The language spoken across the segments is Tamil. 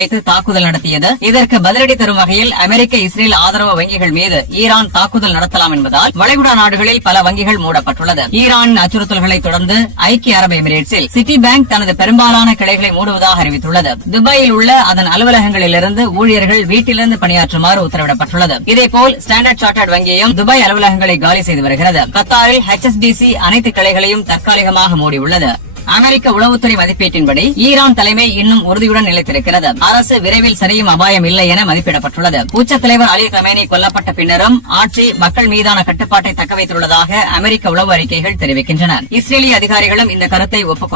தாக்குதல் நடத்தியது. இதற்கு பதிலடி தரும் வகையில் அமெரிக்க, இஸ்ரேல் ஆதரவு வங்கிகள் மீது ஈரான் தாக்குதல் நடத்தலாம் என்பதால் வளைகுடா நாடுகளில் பல வங்கிகள் மூடப்பட்டுள்ளது. ஈரானின் அச்சுறுத்தல்களை தொடர்ந்து ஐக்கிய அரபு எமிரேட்ஸில் சிட்டி பேங்க் தனது பெரும்பாலான கிளைகளை மூடுவதாக அறிவித்துள்ளது. துபாயில் உள்ள அதன் அலுவலகங்களிலிருந்து ஊழியர்கள் வீட்டிலிருந்து பணியாற்றுமாறு உத்தரவிடப்பட்டுள்ளது. இதேபோல் ஸ்டாண்டர்ட் சார்ட்டர்ட் வங்கியும் துபாய் அலுவலகங்களை காலி செய்து வருகிறது. கத்தாரில் HSBC அனைத்து கிளைகளையும் தற்காலிகமாக மூடியுள்ளது. அமெரிக்க உளவுத்துறை மதிப்பீட்டின்படி ஈரான் தலைமை இன்னும் உறுதியுடன் நிலைத்திருக்கிறது. அரசு விரைவில் சரியும் அபாயம் இல்லை என மதிப்பிடப்பட்டுள்ளது. உச்ச தலைவர் அலி கமேனி கொல்லப்பட்ட பின்னரும் ஆட்சி மக்கள் மீதான கட்டுப்பாட்டை தக்கவைத்துள்ளதாக அமெரிக்க உளவு அறிக்கைகள் தெரிவிக்கின்றன. இஸ்ரேலிய அதிகாரிகளும் இந்த கருத்தை ஒப்புக்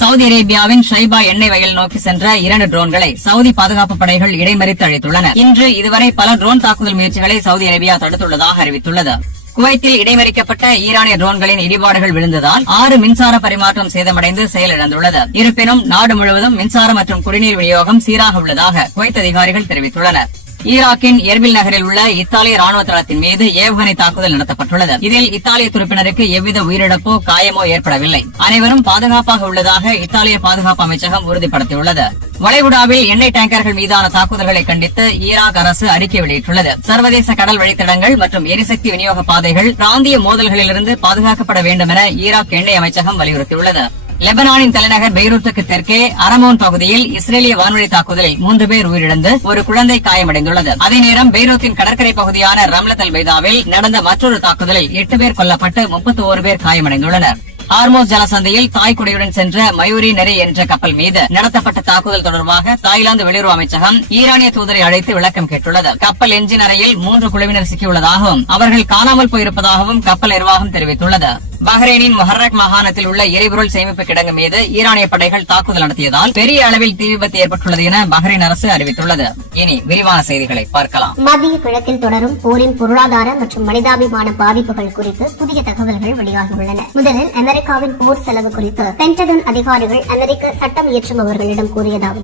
சவுதி அரேபியாவின் ஷைபா எண்ணெய் வயல் நோக்கி சென்ற 2 ட்ரோன்களை சவுதி பாதுகாப்பு படைகள் இடைமறித்து அழித்துள்ளன. இன்று இதுவரை பல ட்ரோன் தாக்குதல் முயற்சிகளை சவுதி அரேபியா தடுத்துள்ளதாக அறிவித்துள்ளது. குவைத்தில் இடைமறிக்கப்பட்ட ஈரானிய ட்ரோன்களின் இடிபாடுகள் விழுந்ததால் 6 மின்சார பரிமாற்றம் சேதமடைந்து செயலிழந்துள்ளது. இருப்பினும் நாடு முழுவதும் மின்சார மற்றும் குடிநீர் விநியோகம் சீராக உள்ளதாக குவைத் அதிகாரிகள் தெரிவித்துள்ளனர். ஈராக்கின் எர்பில் நகரில் உள்ள இத்தாலிய ராணுவ தளத்தின் மீது ஏவுகணை தாக்குதல் நடத்தப்பட்டுள்ளது. இதில் இத்தாலிய துருப்பினருக்கு எவ்வித உயிரிழப்போ காயமோ ஏற்படவில்லை. அனைவரும் பாதுகாப்பாக உள்ளதாக இத்தாலிய பாதுகாப்பு அமைச்சகம் உறுதிப்படுத்தியுள்ளது. வளைகுடாவில் எண்ணெய் டேங்கர்கள் மீதான தாக்குதல்களை கண்டித்து ஈராக் அரசு அறிக்கை வெளியிட்டுள்ளது. சர்வதேச கடல் வழித்தடங்கள் மற்றும் எரிசக்தி விநியோக பாதைகள் பிராந்திய மோதல்களிலிருந்து பாதுகாக்கப்பட வேண்டும் என ஈராக் எண்ணெய் அமைச்சகம் வலியுறுத்தியுள்ளது. லெபனானின் தலைநகர் பெய்ரூத்துக்கு தெற்கே அரமோன் பகுதியில் இஸ்ரேலிய வான்வழி தாக்குதலில் 3 பேர் உயிரிழந்து ஒரு குழந்தை காயமடைந்துள்ளது. அதே நேரம் பெய்ரூத்தின் கடற்கரை பகுதியான ரம்லத் அல் பைதாவில் நடந்த மற்றொரு தாக்குதலில் 8 பேர் கொல்லப்பட்டு 31 பேர் காயமடைந்துள்ளனர். ஹார்மோஸ் ஜலசந்தையில் தாய் குடியுடன் சென்ற மயூரி நெறி என்ற கப்பல் மீது நடத்தப்பட்ட தாக்குதல் தொடர்பாக தாய்லாந்து வெளியுறவு அமைச்சகம் ஈரானிய தூதரை அழைத்து விளக்கம் கேட்டுள்ளது. கப்பல் எஞ்சின் அறையில் 3 குழுவினர் சிக்கியுள்ளதாகவும் அவர்கள் காணாமல் போயிருப்பதாகவும் கப்பல் நிர்வாகம் தெரிவித்துள்ளது. பஹ்ரைனின் முஹர்ரக் மாகாணத்தில் உள்ள எரிபொருள் சேமிப்பு கிடங்கு மீது ஈரானிய படைகள் தாக்குதல் நடத்தியதால் பெரிய அளவில் தீ விபத்து ஏற்பட்டுள்ளது என பஹ்ரைன் அரசு அறிவித்துள்ளது. இனி விரிவான செய்திகளை பார்க்கலாம். மத்திய கிழக்கில் தொடரும் போரின் பொருளாதார மற்றும் மனிதாபிமான பாதிப்புகள் குறித்து புதிய தகவல்கள் வெளியாகியுள்ளன. முதலில் அமெரிக்காவின் போர் செலவு குறித்து பென்டகன் அதிகாரிகள் அமெரிக்க சட்டம் இயற்றும் அவர்களிடம் கூறியதாவது: